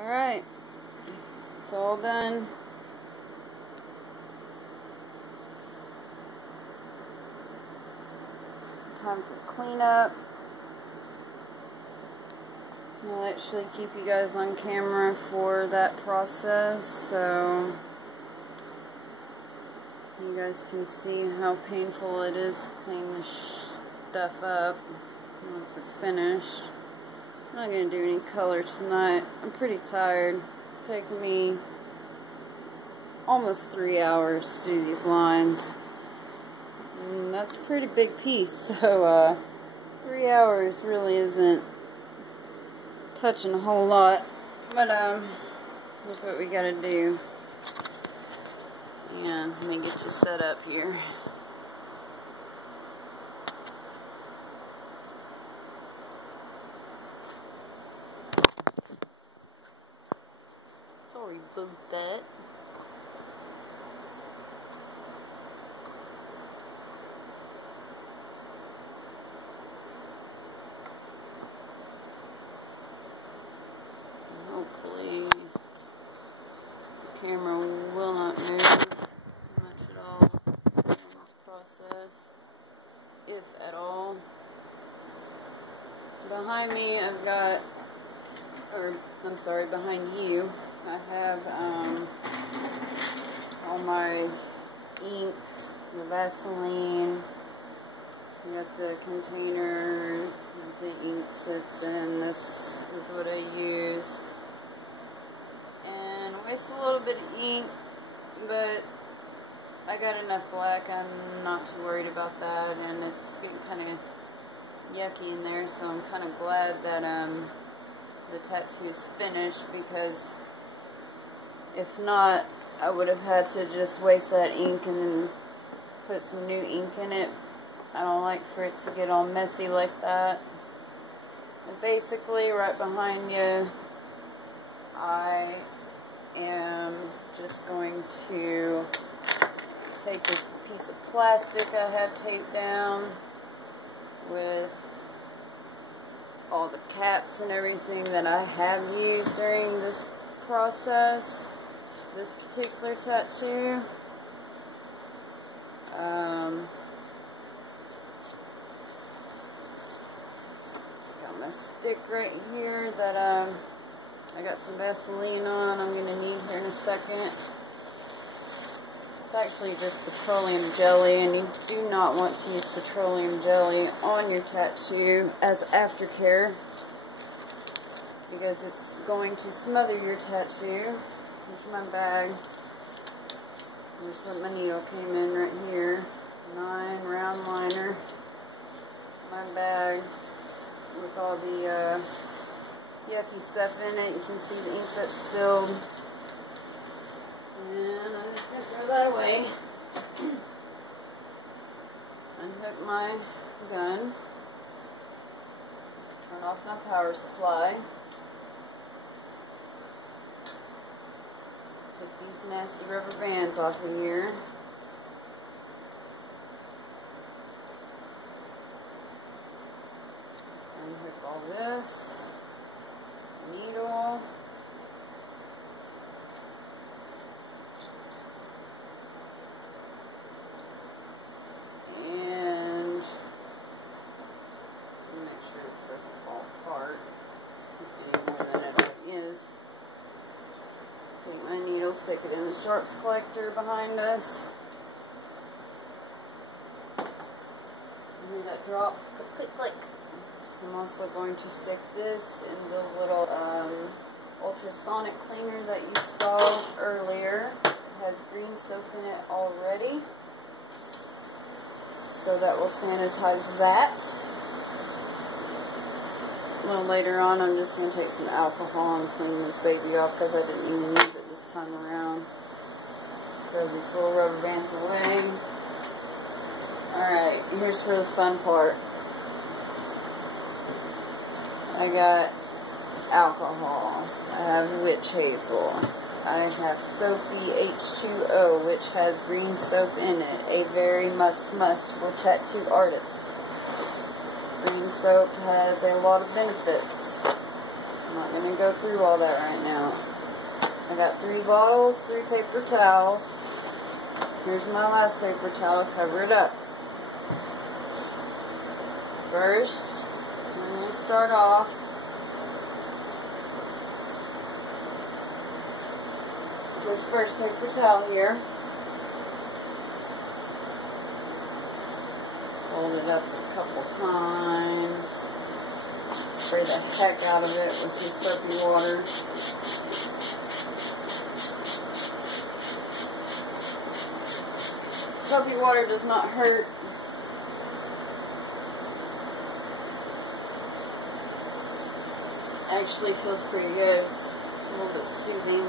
Alright, it's all done. Time for cleanup. I'll actually keep you guys on camera for that process, so you guys can see how painful it is to clean this stuff up once it's finished. I'm not going to do any color tonight. I'm pretty tired. It's taken me almost 3 hours to do these lines. And that's a pretty big piece, so 3 hours really isn't touching a whole lot. But here's what we gotta do. And let me get you set up here. Sorry about that. Hopefully the camera will not move much at all in this process, if at all. Behind me I've got, or I'm sorry, behind you I have all my ink, the Vaseline. You got the container that the ink sits in. This is what I used. And I waste a little bit of ink, but I got enough black. I'm not too worried about that, and it's getting kind of yucky in there, so I'm kind of glad that the tattoo is finished, because if not, I would have had to just waste that ink and then put some new ink in it. I don't like for it to get all messy like that. And basically, right behind you, I am just going to take this piece of plastic I have taped down with all the caps and everything that I have used during this process, this particular tattoo. Got my stick right here that I got some Vaseline on. I'm going to need here in a second. It's actually just petroleum jelly, and you do not want to use petroleum jelly on your tattoo as aftercare, because it's going to smother your tattoo. Here's my bag. Here's what my needle came in right here. 9 round liner. My bag with all the yucky stuff in it. You can see the ink that's spilled. And I'm just going to throw that away. Unhook my gun. Turn off my power supply. Take these nasty rubber bands off of here. Unhook all this. Needle. And make sure this doesn't fall apart any more than it already is. Take my needle, stick it in the sharps collector behind us. You hear that drop? Click, click, click. I'm also going to stick this in the little ultrasonic cleaner that you saw earlier. It has green soap in it already, so that will sanitize that. A little later on, I'm just going to take some alcohol and clean this baby off, because I didn't even use it this time around. Throw these little rubber bands away. Alright, here's for the fun part. I got alcohol. I have witch hazel. I have Soapy H2O, which has green soap in it. A very must for tattoo artists. Green soap has a lot of benefits. I'm not going to go through all that right now. I got 3 bottles, 3 paper towels. Here's my last paper towel, cover it up. First, I'm going to start off with this first paper towel here. Fold it up a couple times. Spray the heck out of it with some soapy water. Soapy water does not hurt. Actually feels pretty good. It's a little bit soothing.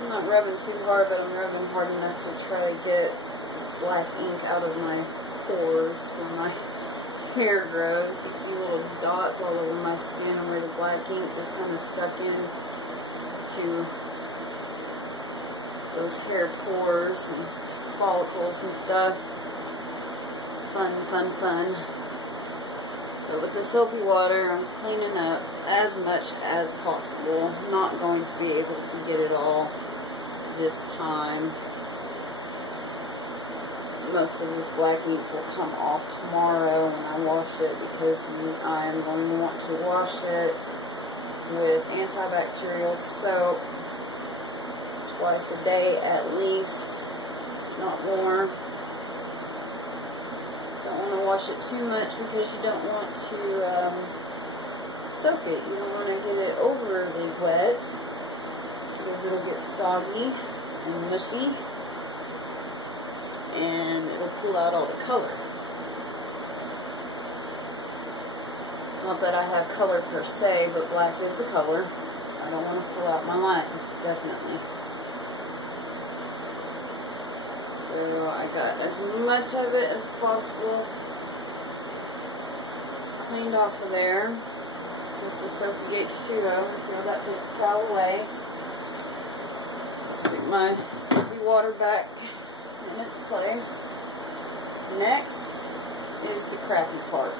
I'm not rubbing too hard, but I'm rubbing hard enough to try to get this black ink out of my pores where my hair grows. You see little dots all over my skin where the black ink just kind of suck in to those hair pores and follicles and stuff. Fun, fun, fun. But with the soapy water, I'm cleaning up as much as possible. I'm not going to be able to get it all this time. Most of this black ink will come off tomorrow when I wash it, because I'm going to want to wash it with antibacterial soap twice a day at least, not more. Don't want to wash it too much because you don't want to soak it. You don't want to get it overly wet because it'll get soggy and mushy and it'll pull out all the color. Not that I have color per se, but black is a color. I don't want to pull out my lines, definitely. So I got as much of it as possible cleaned off of there with the soapy H2O. Throw that paper towel away. Stick my soapy water back in its place. Next is the crappy part.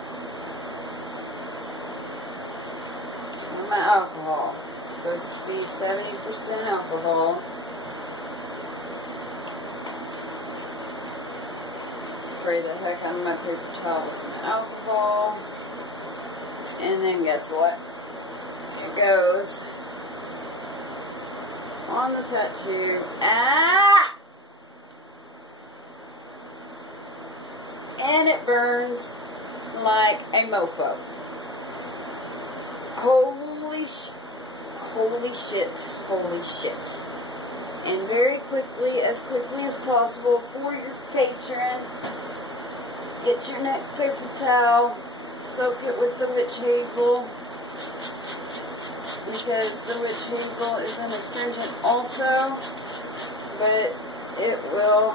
My alcohol. It's supposed to be 70% alcohol. Spray the heck out of my paper towel with some alcohol. And then guess what? It goes on the tattoo. Ah! And it burns like a mofo. Holy shit, holy shit. And very quickly as possible for your patron, get your next paper towel, soak it with the witch hazel, because the witch hazel is an astringent also, but it will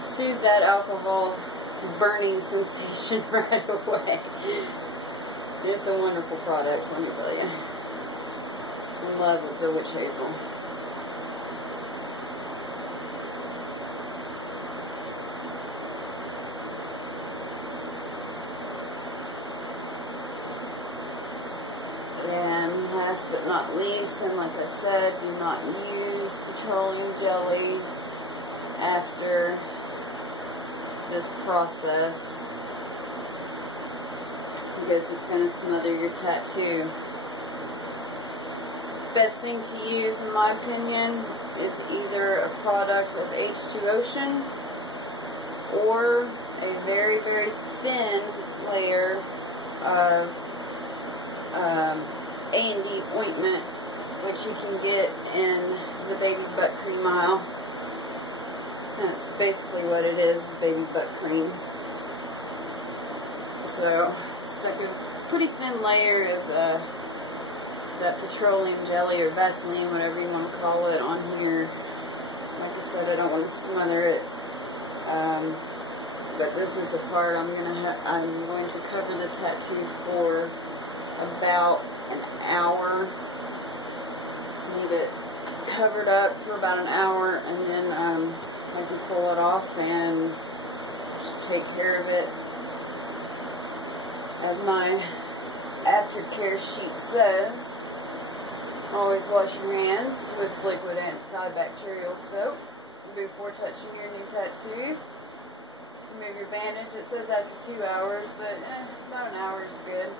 soothe that alcohol burning sensation right away. It's a wonderful product, let me tell you. I love the witch hazel. And last but not least, and like I said, do not use petroleum jelly after this process, because it's going to smother your tattoo. Best thing to use, in my opinion, is either a product of H2 Ocean or a very, very thin layer of A&D ointment, which you can get in the baby butt cream aisle. That's basically what it is baby butt cream. So, stuck a pretty thin layer of that petroleum jelly or Vaseline, whatever you want to call it, on here. Like I said, I don't want to smother it. But this is the part I'm going to cover the tattoo for about an hour. Leave it covered up for about an hour, and then I can pull it off and just take care of it As my aftercare sheet says, always wash your hands with liquid antibacterial soap before touching your new tattoo. Remove your bandage. It says after 2 hours, but about an hour is good.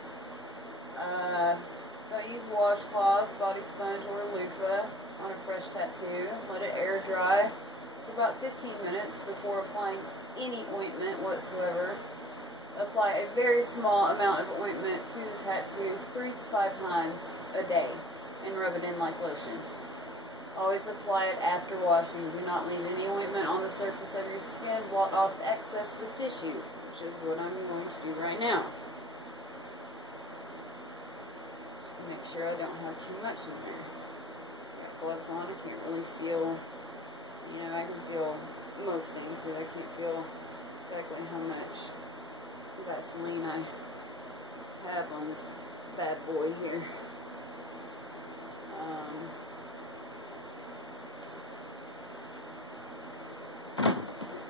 Don't use washcloth, body sponge, or loofah on a fresh tattoo. Let it air dry for about 15 minutes before applying any ointment whatsoever. Apply a very small amount of ointment to the tattoo 3 to 5 times a day and rub it in like lotion. Always apply it after washing. Do not leave any ointment on the surface of your skin. Blot off excess with tissue, which is what I'm going to do right now. Just to make sure I don't have too much in there. Got gloves on. I can't really feel, I can feel most things, but I can't feel exactly how much Vaseline I have on this bad boy here.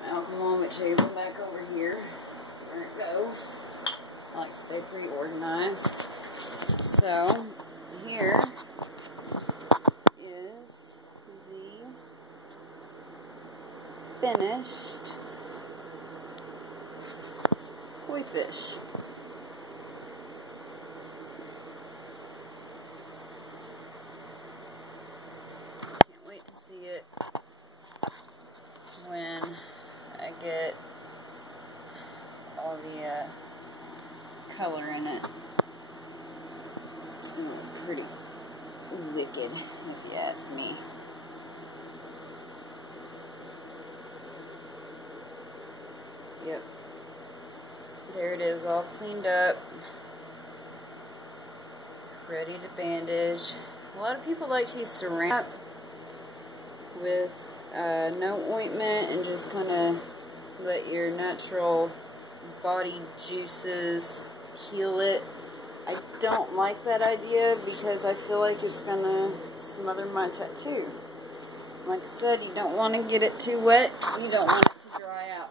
Alcohol mixture back over here where it goes. I like to stay pretty organized. So here is the finished koi fish. Can't wait to see it when I get all the color in it. It's going to look pretty wicked, if you ask me. Yep. There it is, all cleaned up. Ready to bandage. A lot of people like to use saran wrap with no ointment and just kind of let your natural body juices heal it. I don't like that idea because I feel like it's going to smother my tattoo. Like I said, you don't want to get it too wet. You don't want it to dry out.